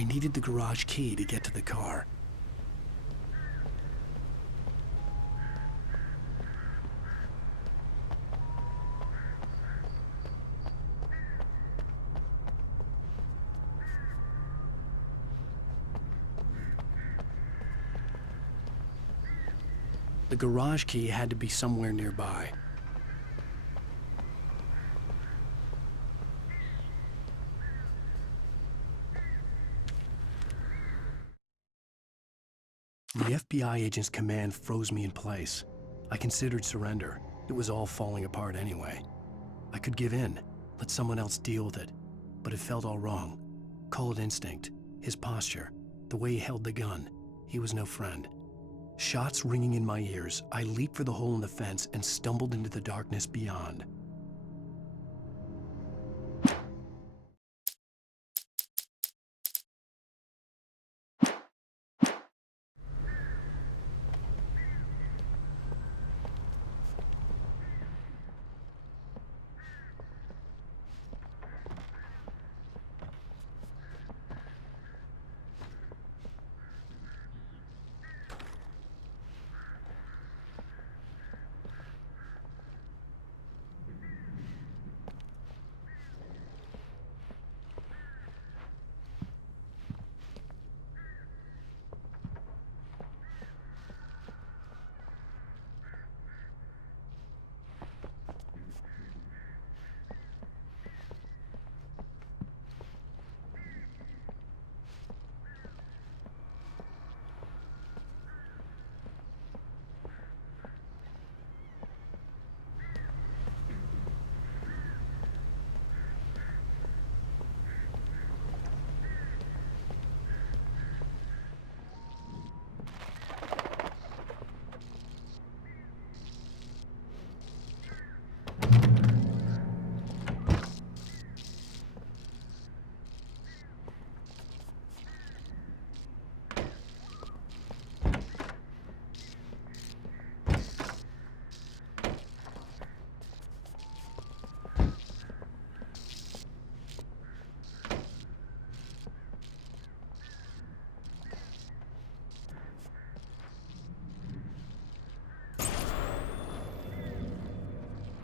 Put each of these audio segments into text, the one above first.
I needed the garage key to get to the car. The garage key had to be somewhere nearby. The FBI agent's command froze me in place. I considered surrender. It was all falling apart anyway. I could give in, let someone else deal with it. But it felt all wrong. Call it instinct, his posture, the way he held the gun. He was no friend. Shots ringing in my ears, I leaped for the hole in the fence and stumbled into the darkness beyond.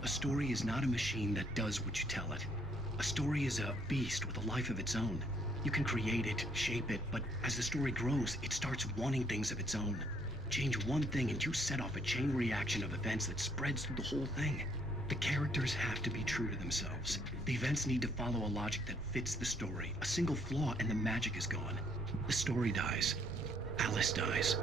A story is not a machine that does what you tell it. A story is a beast with a life of its own. You can create it, shape it, but as the story grows, it starts wanting things of its own. Change one thing and you set off a chain reaction of events that spreads through the whole thing. The characters have to be true to themselves. The events need to follow a logic that fits the story. A single flaw and the magic is gone. The story dies. Alice dies.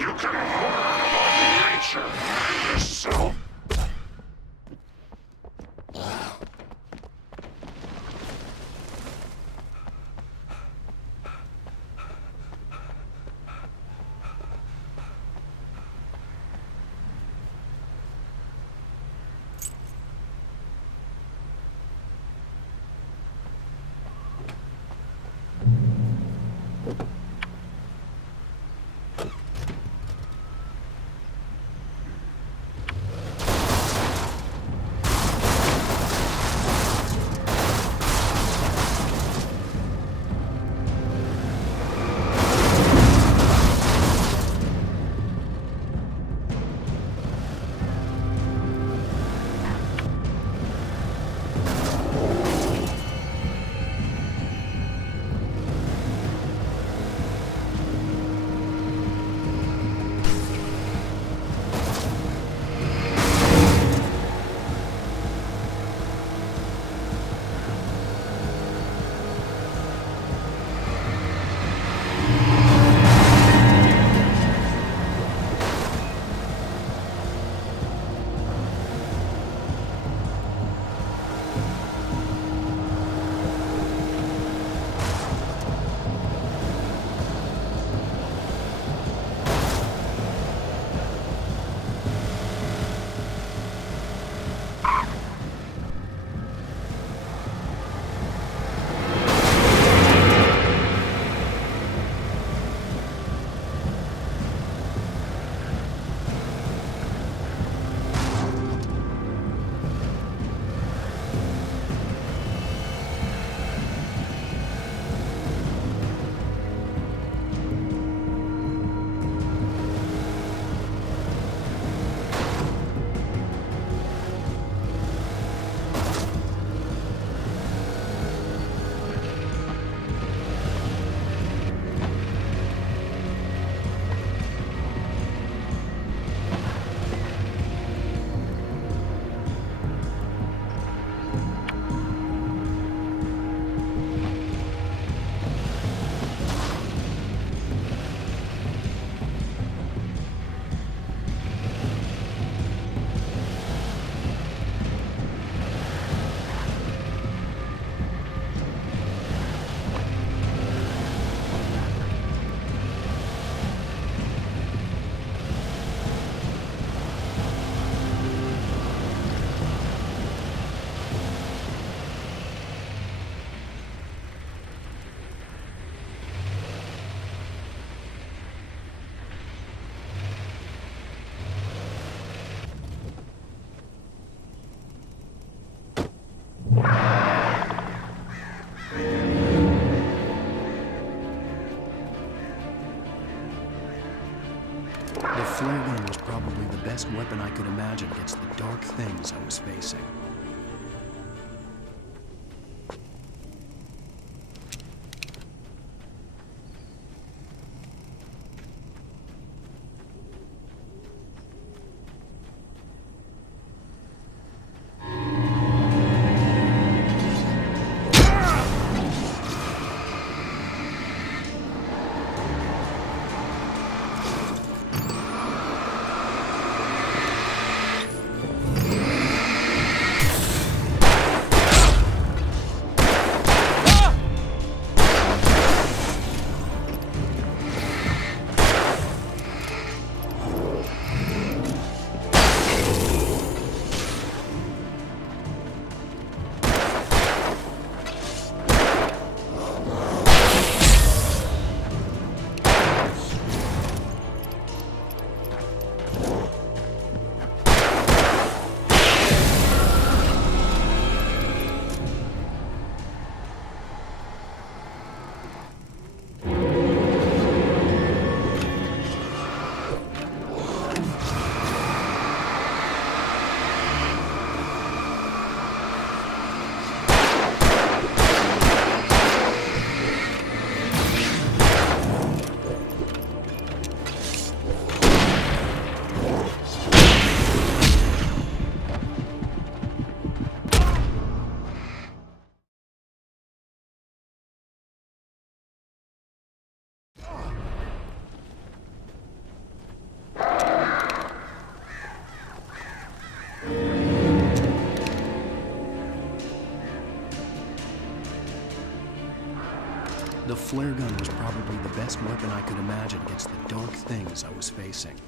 You can hold nature by yourself. The flare gun was probably the best weapon I could imagine against the dark things I was facing. The flare gun was probably the best weapon I could imagine against the dark things I was facing.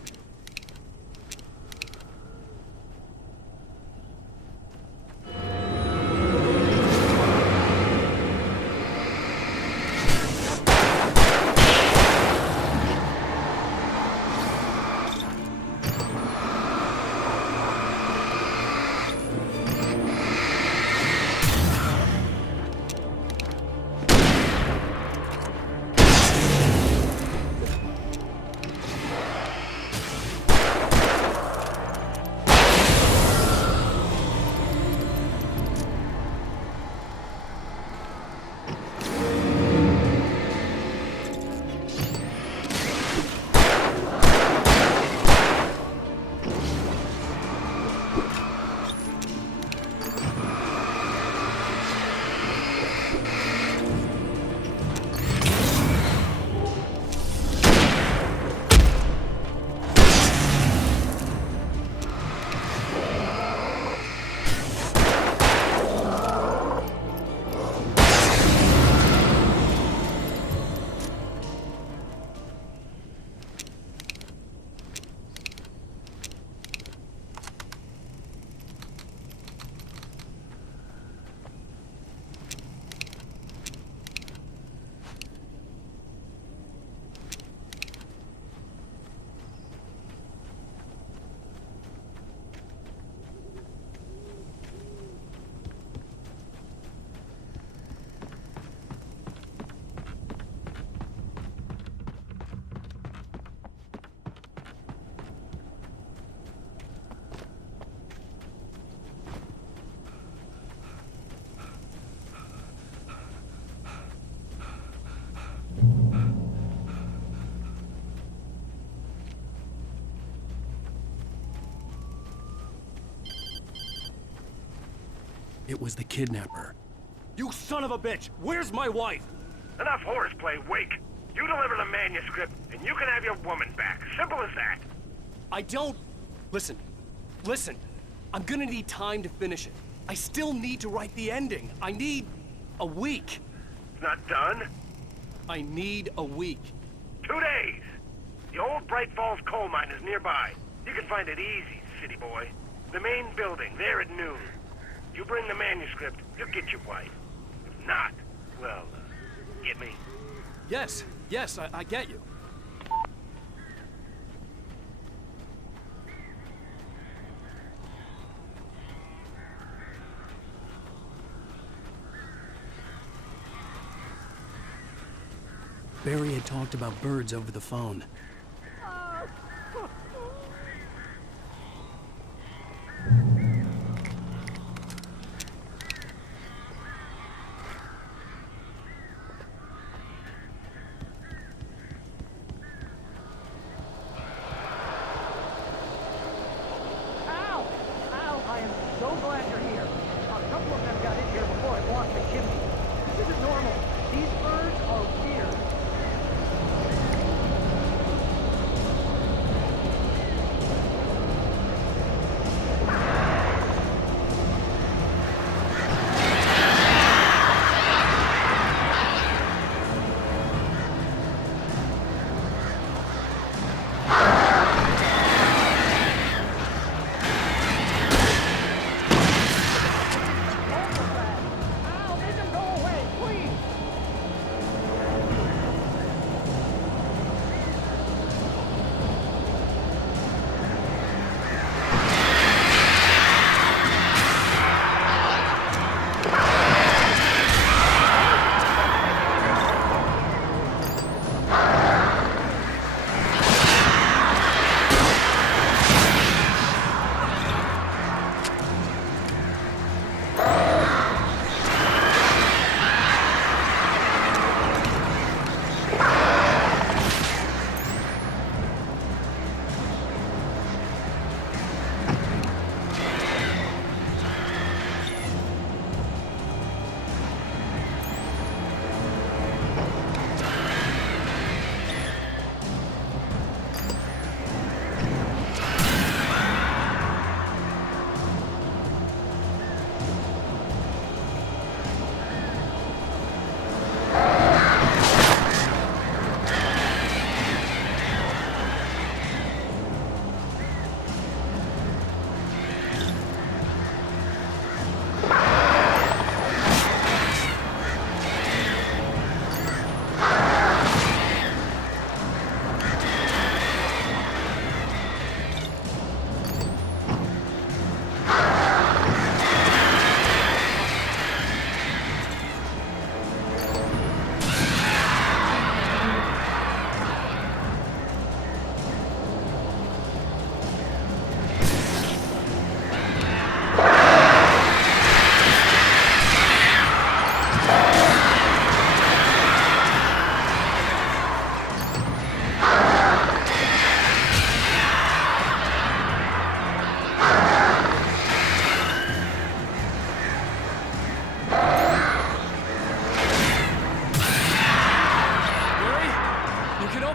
It was the kidnapper. You son of a bitch! Where's my wife? Enough horseplay, Wake. You deliver the manuscript, and you can have your woman back. Simple as that. I don't... Listen. I'm gonna need time to finish it. I still need to write the ending. I need a week. It's not done. I need a week. 2 days. The old Bright Falls coal mine is nearby. You can find it easy, city boy. The main building, there at noon. You bring the manuscript, you'll get your wife. If not, well, get me? Yes, I get you. Barry had talked about birds over the phone.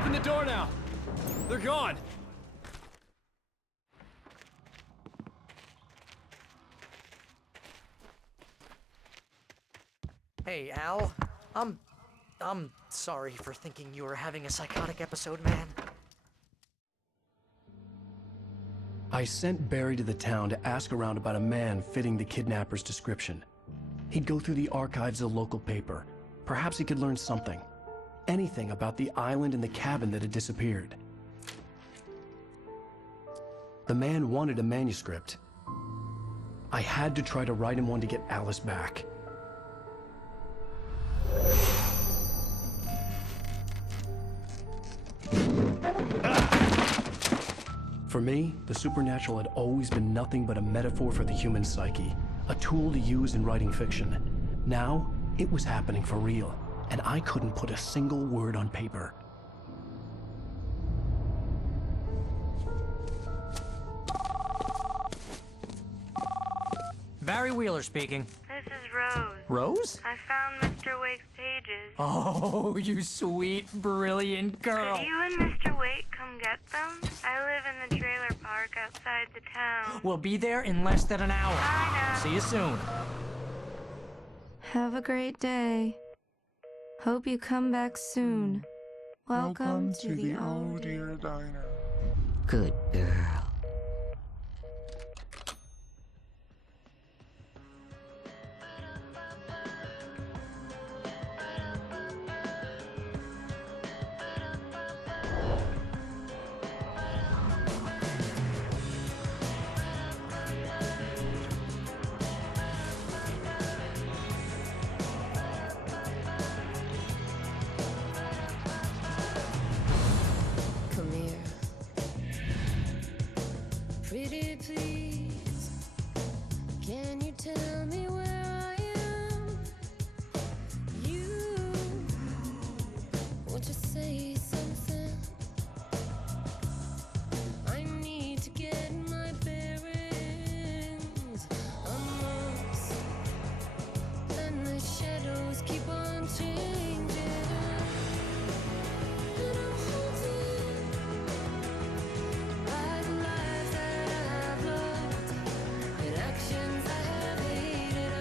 open the door now. They're gone. Hey, Al. I'm sorry for thinking you were having a psychotic episode, man. I sent Barry to the town to ask around about a man fitting the kidnapper's description. He'd go through the archives of the local paper. Perhaps he could learn something. Anything about the island and the cabin that had disappeared. The man wanted a manuscript. I had to try to write him one to get Alice back. For me, the supernatural had always been nothing but a metaphor for the human psyche, a tool to use in writing fiction. Now, it was happening for real, and I couldn't put a single word on paper. Barry Wheeler speaking. This is Rose. Rose? I found Mr. Wake's pages. Oh, you sweet, brilliant girl. Could you and Mr. Wake come get them? I live in the trailer park outside the town. We'll be there in less than an hour. Bye now. See you soon. Have a great day. Hope you come back soon. Welcome to the Oh Dear Diner. Good girl. Come here. Pretty please, can you tell me where I am? You, won't you say something? I need to get my bearings. I'm lost, and the shadows keep on changing. And I'm haunted by the lives that I've loved and actions I have hated.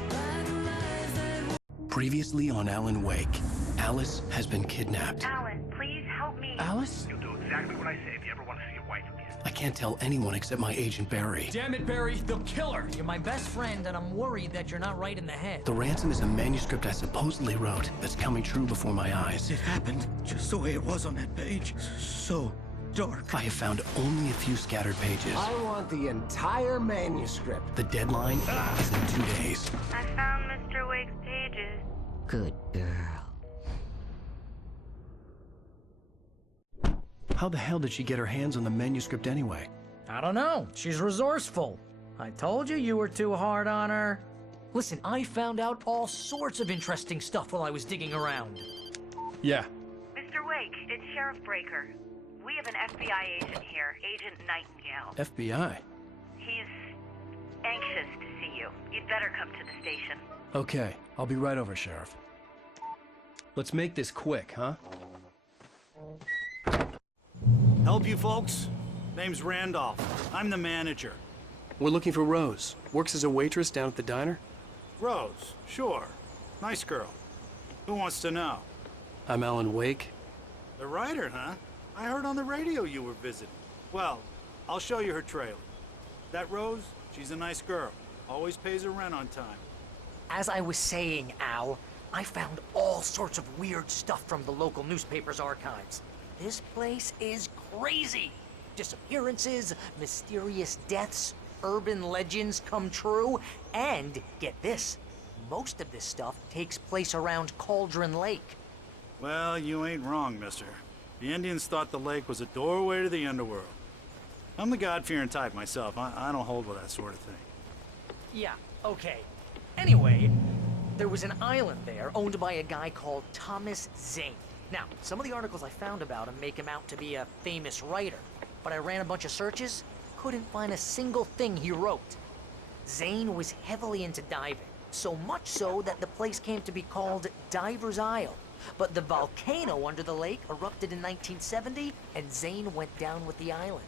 I'm haunted by the lives that Previously on Alan Wake, Alice has been kidnapped. Alan, please help me. Alice? You'll do exactly what I say if you ever want to see your wife again. I can't tell anyone except my agent Barry. Damn it, Barry, they'll kill her. You're my best friend, and I'm worried that you're not right in the head. The ransom is a manuscript I supposedly wrote that's coming true before my eyes. It happened just the way it was on that page. So dark. I have found only a few scattered pages. I want the entire manuscript. The deadline is in 2 days. I found Mr. Wake's pages. Good girl. How the hell did she get her hands on the manuscript anyway? I don't know. She's resourceful. I told you were too hard on her. Listen, I found out all sorts of interesting stuff while I was digging around. Yeah. Mr. Wake, it's Sheriff Breaker. We have an FBI agent here, Agent Nightingale. FBI? He's anxious to see you. You'd better come to the station. Okay, I'll be right over, Sheriff. Let's make this quick, huh? Help you folks? Name's Randolph. I'm the manager. We're looking for Rose. Works as a waitress down at the diner. Rose, sure. Nice girl. Who wants to know? I'm Alan Wake. The writer, huh? I heard on the radio you were visiting. Well, I'll show you her trailer. That Rose, she's a nice girl. Always pays her rent on time. As I was saying, Al, I found all sorts of weird stuff from the local newspaper's archives. This place is crazy. Disappearances, mysterious deaths, urban legends come true, and get this, most of this stuff takes place around Cauldron Lake. Well, you ain't wrong, mister. The Indians thought the lake was a doorway to the underworld. I'm the God-fearing type myself. I don't hold with that sort of thing. Yeah, okay. Anyway, there was an island there owned by a guy called Thomas Zane. Now, some of the articles I found about him make him out to be a famous writer, but I ran a bunch of searches, couldn't find a single thing he wrote. Zane was heavily into diving, So much so that the place came to be called Diver's Isle. But the volcano under the lake erupted in 1970, and Zane went down with the island.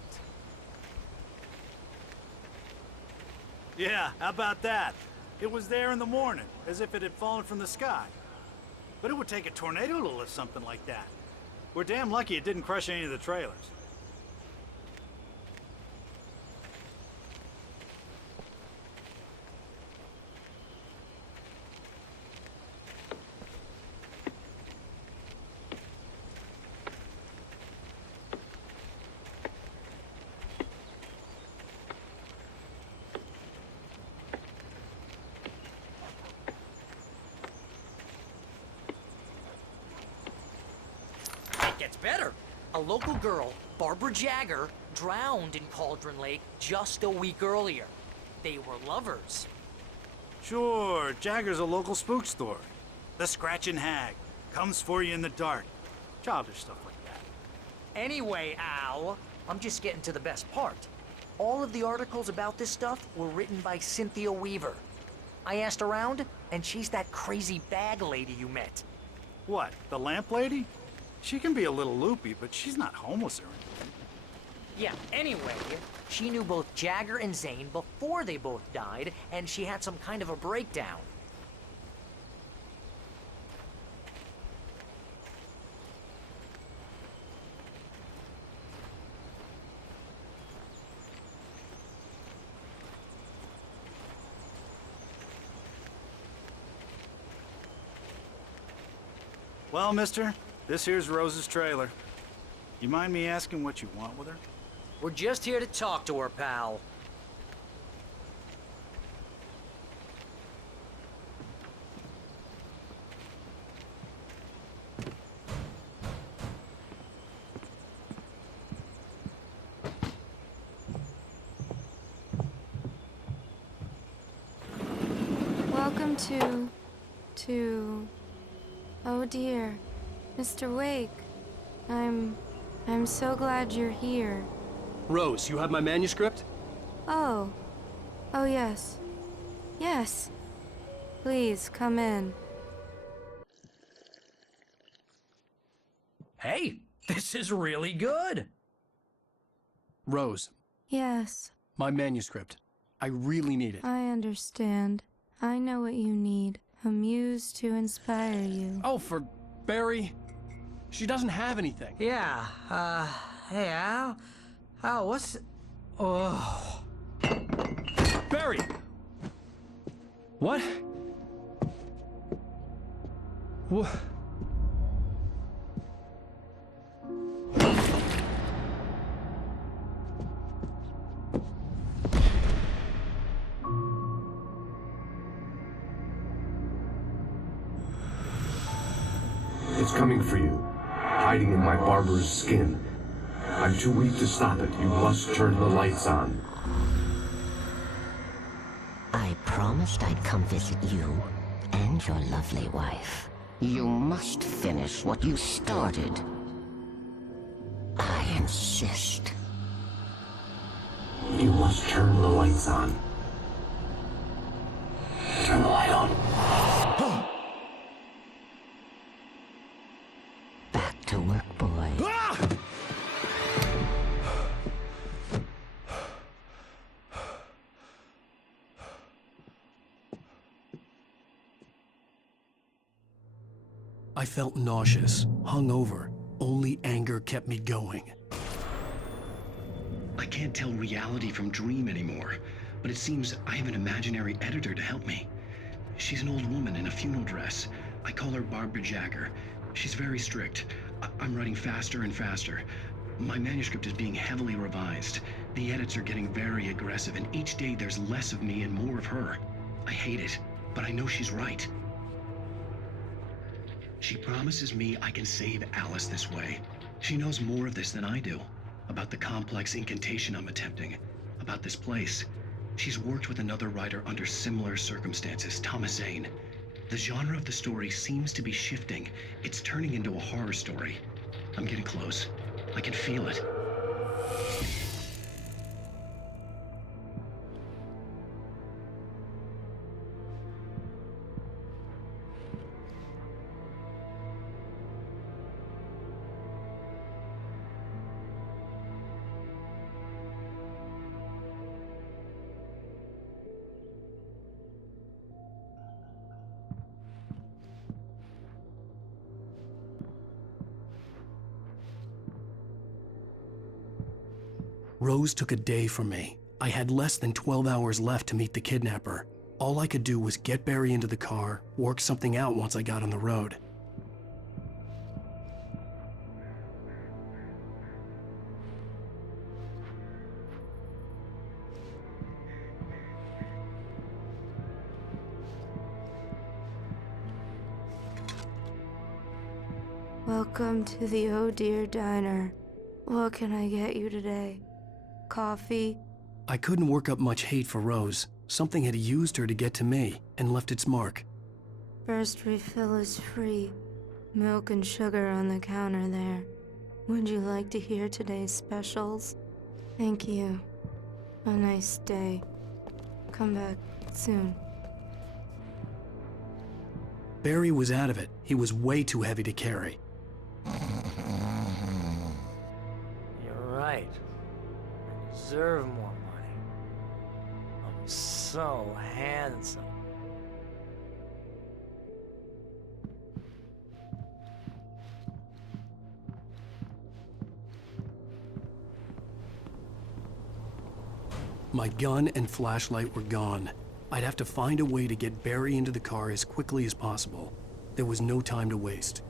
Yeah, how about that? It was there in the morning, as if it had fallen from the sky. But it would take a tornado to lift something like that. We're damn lucky it didn't crush any of the trailers. Gets better. A local girl, Barbara Jagger, drowned in Cauldron Lake just a week earlier. They were lovers. Sure, Jagger's a local spook story. The Scratching Hag. Comes for you in the dark. Childish stuff like that. Anyway, Al, I'm just getting to the best part. All of the articles about this stuff were written by Cynthia Weaver. I asked around, and she's that crazy bag lady you met. What, the lamp lady? She can be a little loopy, but she's not homeless or anything. Yeah, anyway, she knew both Jagger and Zane before they both died, and she had some kind of a breakdown. Well, mister, this here's Rose's trailer. You mind me asking what you want with her? We're just here to talk to her, pal. Welcome to... Oh dear, Mr. Wake. I'm so glad you're here. Rose, you have my manuscript? Oh. Oh, yes. Yes. Please, come in. Hey, this is really good. Rose, Yes, my manuscript. I really need it. I understand. I know what you need. A muse to inspire you. Oh, for Barry. She doesn't have anything. Yeah, hey, Al? Al, what's... Oh... Barry! What? What? It's coming for you, hiding in my barber's skin. I'm too weak to stop it. You must turn the lights on. I promised I'd come visit you and your lovely wife. You must finish what you started. I insist. You must turn the lights on. Turn the light on. Back to work, boy. I felt nauseous, hungover. Only anger kept me going. I can't tell reality from dream anymore, but it seems I have an imaginary editor to help me. She's an old woman in a funeral dress. I call her Barbara Jagger. She's very strict. I'm writing faster and faster. My manuscript is being heavily revised. The edits are getting very aggressive, and each day there's less of me and more of her. I hate it, but I know she's right. She promises me I can save Alice this way. She knows more of this than I do. About the complex incantation I'm attempting. About this place. She's worked with another writer under similar circumstances, Thomas Zane. The genre of the story seems to be shifting. It's turning into a horror story. I'm getting close. I can feel it. Rose took a day from me. I had less than 12 hours left to meet the kidnapper. All I could do was get Barry into the car, work something out once I got on the road. Welcome to the Oh Dear Diner. What can I get you today? Coffee? I couldn't work up much hate for Rose. Something had used her to get to me and left its mark. First refill is free. Milk and sugar on the counter there. Would you like to hear today's specials? Thank you. A nice day. Come back soon. Barry was out of it. He was way too heavy to carry. You're right. I deserve more money. I'm so handsome. My gun and flashlight were gone. I'd have to find a way to get Barry into the car as quickly as possible. There was no time to waste.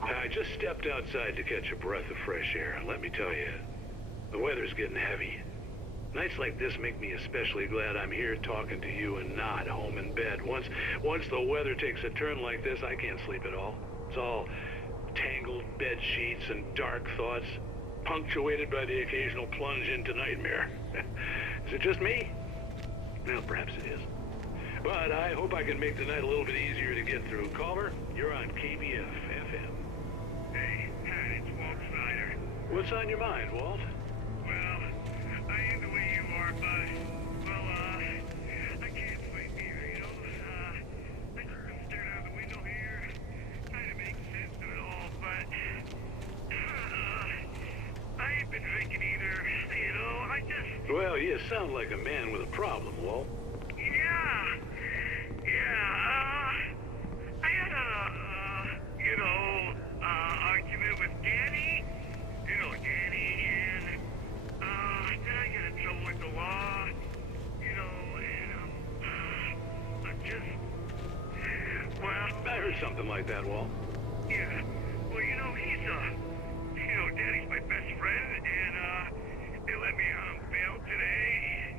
I just stepped outside to catch a breath of fresh air. Let me tell you, the weather's getting heavy. Nights like this make me especially glad I'm here talking to you and not home in bed. Once the weather takes a turn like this, I can't sleep at all. It's all tangled bed sheets and dark thoughts, punctuated by the occasional plunge into nightmare. Is it just me? Well, perhaps it is. But I hope I can make the night a little bit easier to get through. Caller, you're on KBF FM. Hey, Pat, it's Walt Snyder. What's on your mind, Walt? Well, I am the way you are, bud. Well, I can't sleep either, you know? I just been staring out the window here, trying to make sense of it all, but I ain't been drinking either, you know? I just... Well, you sound like a man with a problem, Walt. I had argument with Danny. You know Danny, and, then I get in trouble with the law. You know, and, I'm just... Well... I heard something like that, Walt. Yeah. Well, you know, Danny's my best friend, and, they let me on bail today.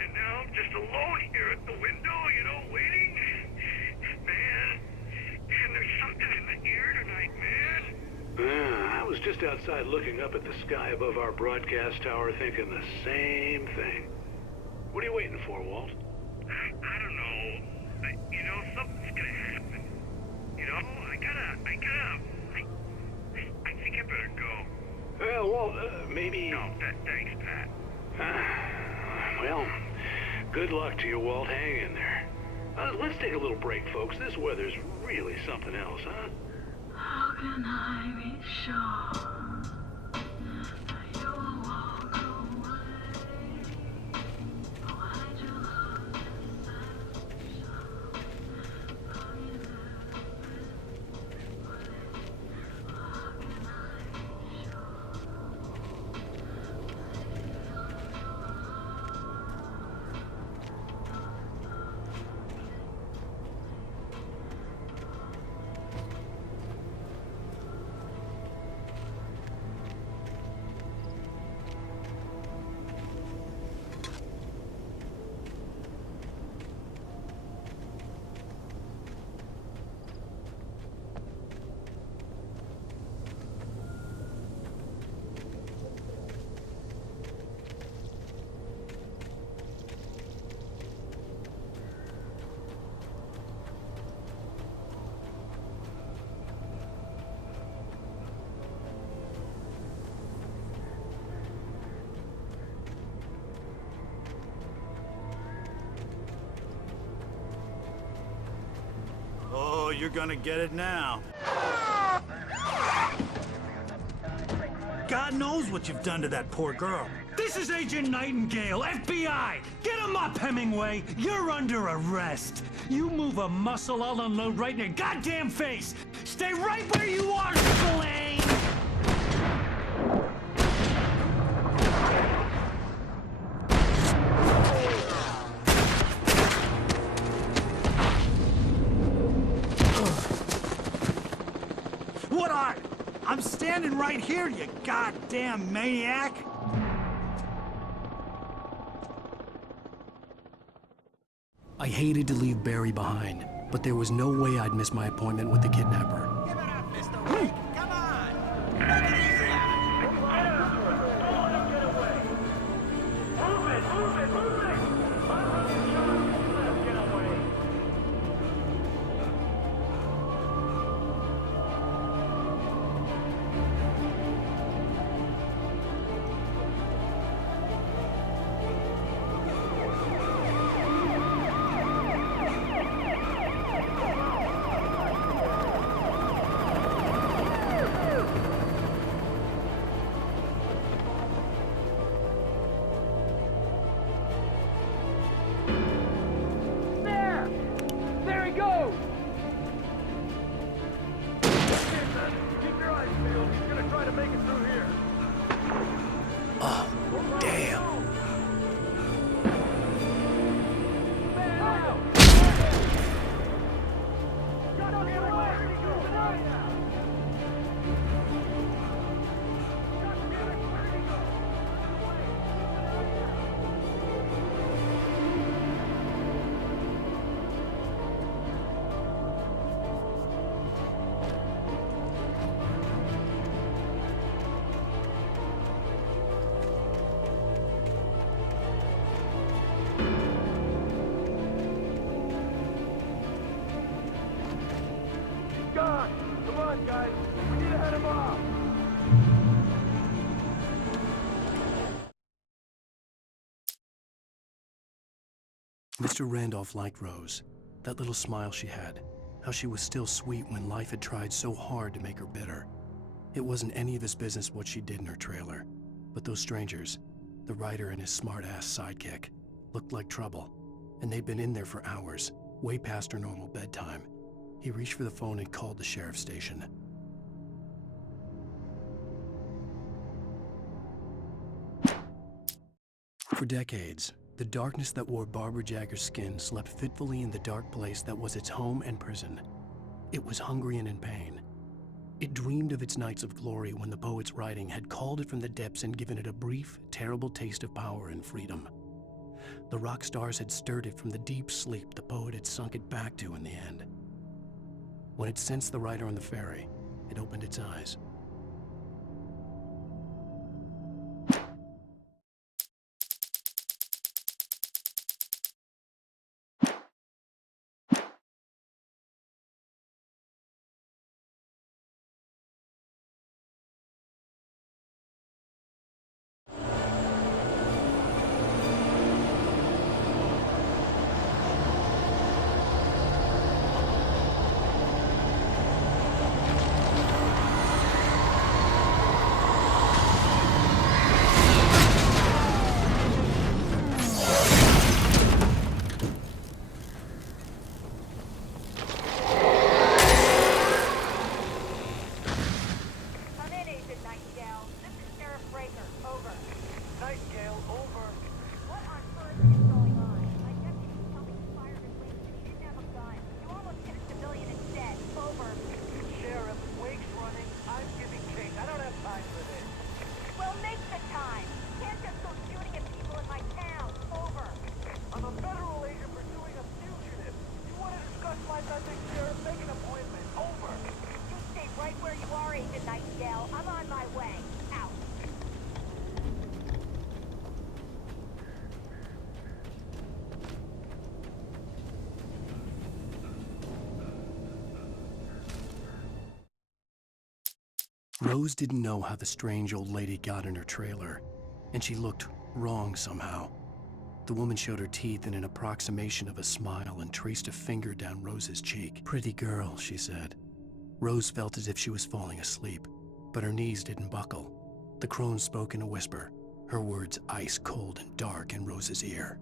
And now I'm just alone here at the window, you know, waiting. Man, and there's something in the air tonight, man. I was just outside looking up at the sky above our broadcast tower thinking the same thing. What are you waiting for, Walt? I don't know. You know, something's gonna happen. You know, I think I better go. Well, Walt, maybe... No, thanks, Pat. Well, good luck to you, Walt. Hang in there. Let's take a little break, folks. This weather's really something else, huh? How can I be sure that you will walk away? Why'd you look inside yourself? How can I be Oh, you're gonna get it now. God knows what you've done to that poor girl. This is Agent Nightingale, FBI! Get him up, Hemingway! You're under arrest! You move a muscle, I'll unload right in your goddamn face! Stay right where you are, Spillane! What are you? I'm standing right here, you goddamn maniac! I hated to leave Barry behind, but there was no way I'd miss my appointment with the kidnapper. Give it up, Mr. Wake. Come on. Make it easy on him. Don't let him get away. Move it, move it, move it. Let him get away. There he goes! Keep your eyes peeled. He's gonna try to make it through here. Oh, damn. Man out! Got him get away! Where'd he go? Got to get it! Where'd he go? He's gone! Come on, guys! We need to head him off! Mr. Randolph liked Rose. That little smile she had. How she was still sweet when life had tried so hard to make her bitter. It wasn't any of his business what she did in her trailer. But those strangers, the writer and his smart-ass sidekick, looked like trouble. And they'd been in there for hours, way past her normal bedtime. He reached for the phone and called the sheriff's station. For decades, the darkness that wore Barbara Jagger's skin slept fitfully in the dark place that was its home and prison. It was hungry and in pain. It dreamed of its nights of glory when the poet's writing had called it from the depths and given it a brief, terrible taste of power and freedom. The rock stars had stirred it from the deep sleep the poet had sunk it back to in the end. When it sensed the writer on the ferry, it opened its eyes. Rose didn't know how the strange old lady got in her trailer, and she looked wrong somehow. The woman showed her teeth in an approximation of a smile and traced a finger down Rose's cheek. "Pretty girl," she said. Rose felt as if she was falling asleep, but her knees didn't buckle. The crone spoke in a whisper, her words ice cold and dark in Rose's ear.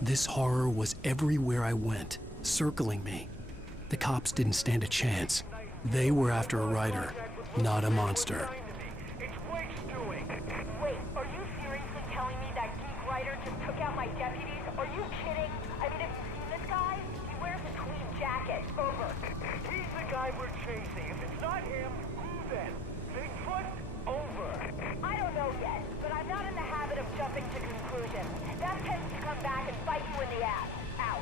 This horror was everywhere I went, circling me. The cops didn't stand a chance. They were after a writer, not a monster. Wait, are you seriously telling me that geek writer just took out my deputies? Are you kidding? I mean, have you seen this guy? He wears a tweed jacket. Over. He's the guy we're chasing. If it's not him, who then? Bigfoot? Over. I don't know yet, but I'm not in the habit of jumping to conclusions. That tends to come back and bite you in the ass. Out.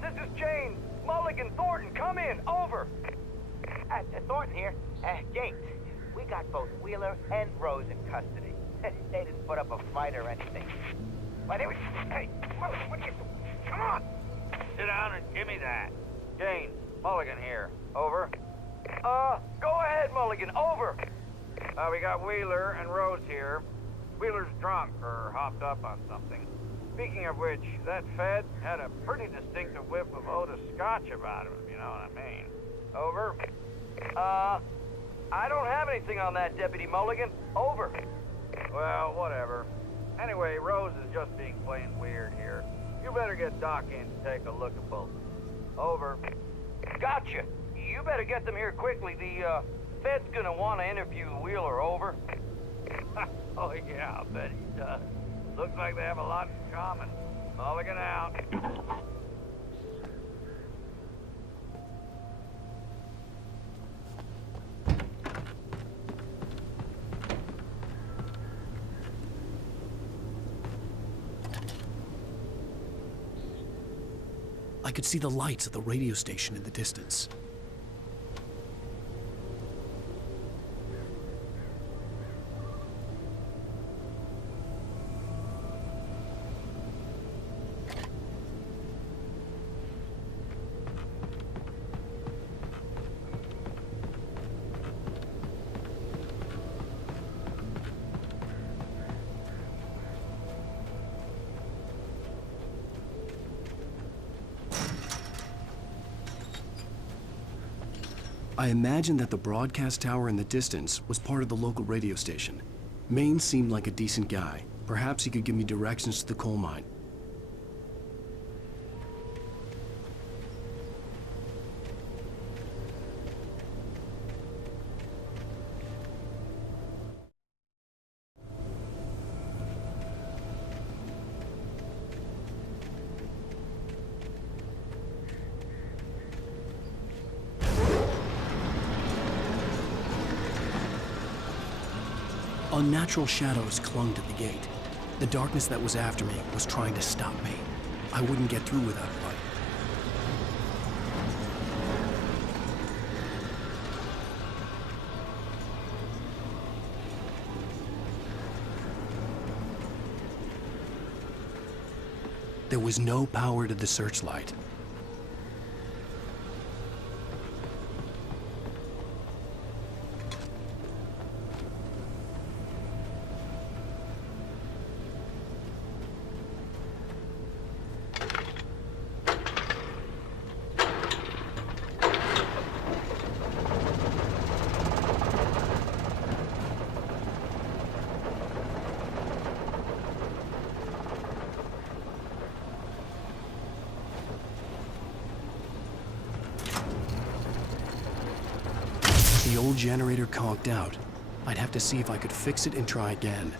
This is James. Mulligan, Thornton, come in. Over. Thornton here. James, we got both Wheeler and Rose in custody. They didn't put up a fight or anything. Why, they were... Hey, Mulligan, what you... Come on! Sit down and give me that. James, Mulligan here. Over. Go ahead, Mulligan. Over. We got Wheeler and Rose here. Wheeler's drunk or hopped up on something. Speaking of which, that Fed had a pretty distinctive whiff of Otis Scotch about him, if you know what I mean. Over. I don't have anything on that, Deputy Mulligan. Over. Well, whatever. Anyway, Rose is just being plain weird here. You better get Doc in to take a look at both of them. Over. Gotcha. You better get them here quickly. The, Fed's gonna want to interview Wheeler. Over. Oh, yeah, I'll bet he does. Looks like they have a lot in common. Mulligan out. I could see the lights of the radio station in the distance. I imagined that the broadcast tower in the distance was part of the local radio station. Maine seemed like a decent guy. Perhaps he could give me directions to the coal mine. Unnatural shadows clung to the gate. The darkness that was after me was trying to stop me. I wouldn't get through without a light. There was no power to the searchlight. The old generator conked out. I'd have to see if I could fix it and try again.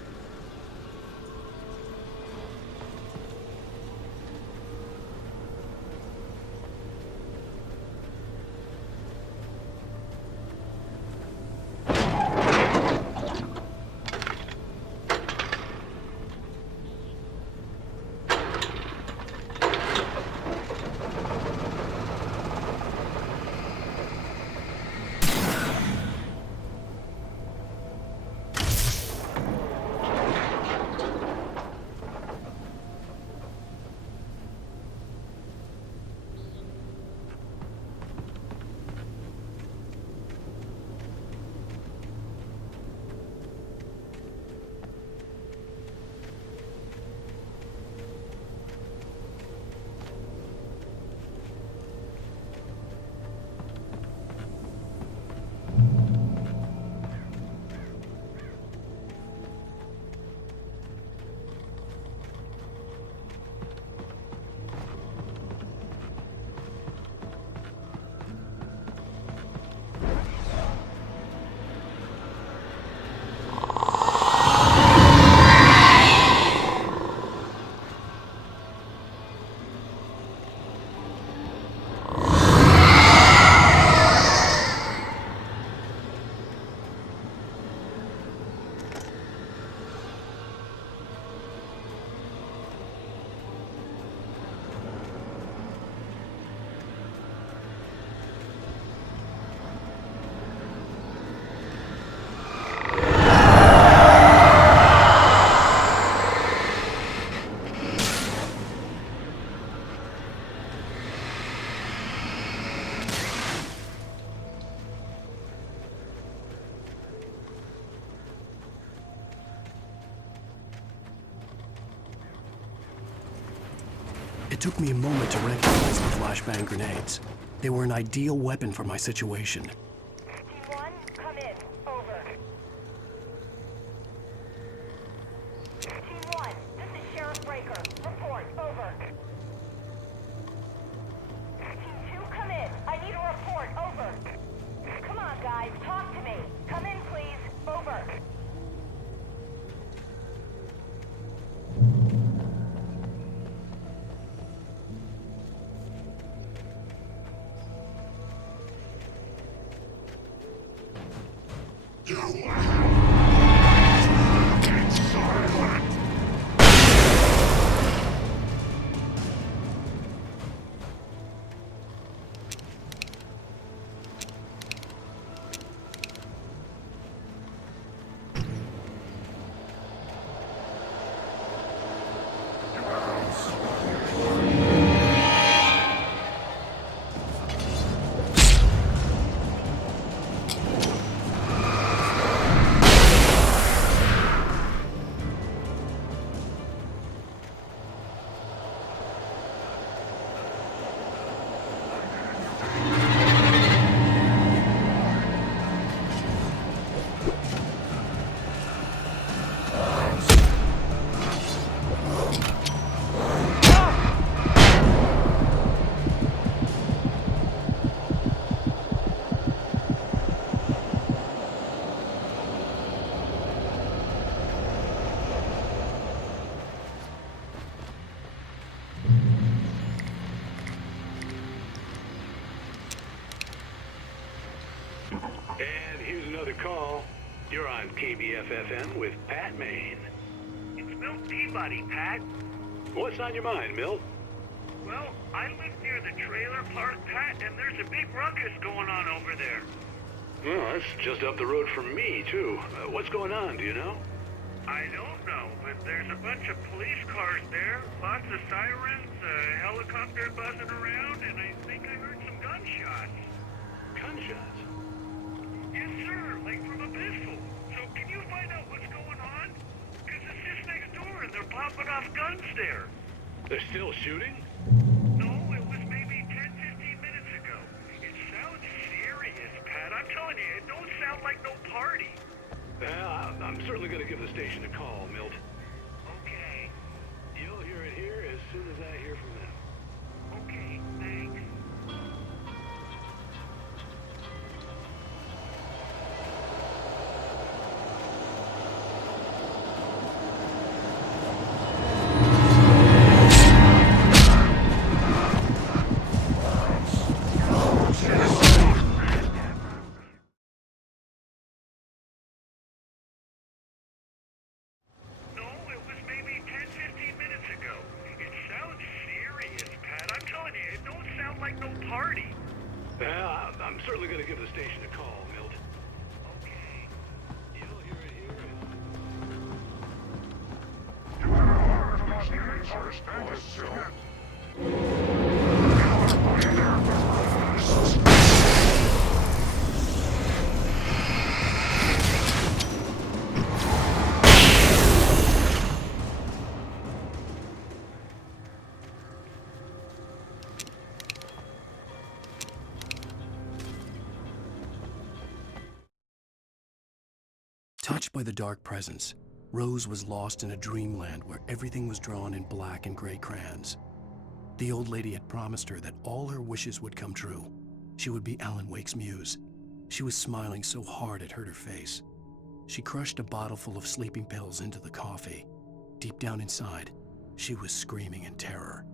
It took me a moment to recognize the flashbang grenades. They were an ideal weapon for my situation. Team 1, come in. Over. Team 1, this is Sheriff Breaker. Report. Over. Team 2, come in. I need a report. Over. Come on, guys. Talk to me. Come in, please. Over. And here's another call. You're on KBFFM with Pat Maine. It's Milt Peabody, Pat. What's on your mind, Milt? Well, I live near the trailer park, Pat, and there's a big ruckus going on over there. Well, that's just up the road from me, too. What's going on, do you know? I don't know, but there's a bunch of police cars there, lots of sirens, a helicopter buzzing around, and I think I heard some gunshots. Gunshots? Yes, sir, like from a pistol. So can you find out what's going on? Because it's just next door and they're popping off guns there. They're still shooting? No, it was maybe 10, 15 minutes ago. It sounds serious, Pat. I'm telling you, it don't sound like no party. I'm certainly going to give the station a call, Milt. Okay. You'll hear it here as soon as I hear from them. Okay, thanks. I'm certainly going to give the station a call, Milt. Okay. You'll hear it here Touched by the dark presence, Rose was lost in a dreamland where everything was drawn in black and gray crayons. The old lady had promised her that all her wishes would come true. She would be Alan Wake's muse. She was smiling so hard it hurt her face. She crushed a bottle full of sleeping pills into the coffee. Deep down inside, she was screaming in terror.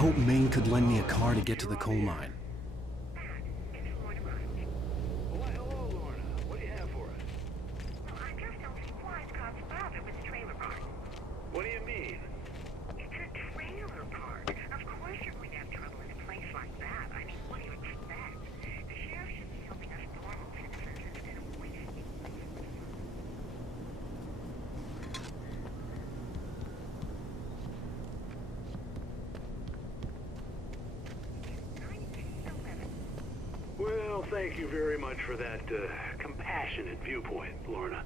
hope Maine could lend me a car to get to the coal mine. What do you mean? It's a trailer park. Of course you're going to have trouble in a place like that. I mean, what do you expect? The sheriff should be helping us normal citizens instead of wasting. Well, thank you very much for that compassionate viewpoint, Lorna.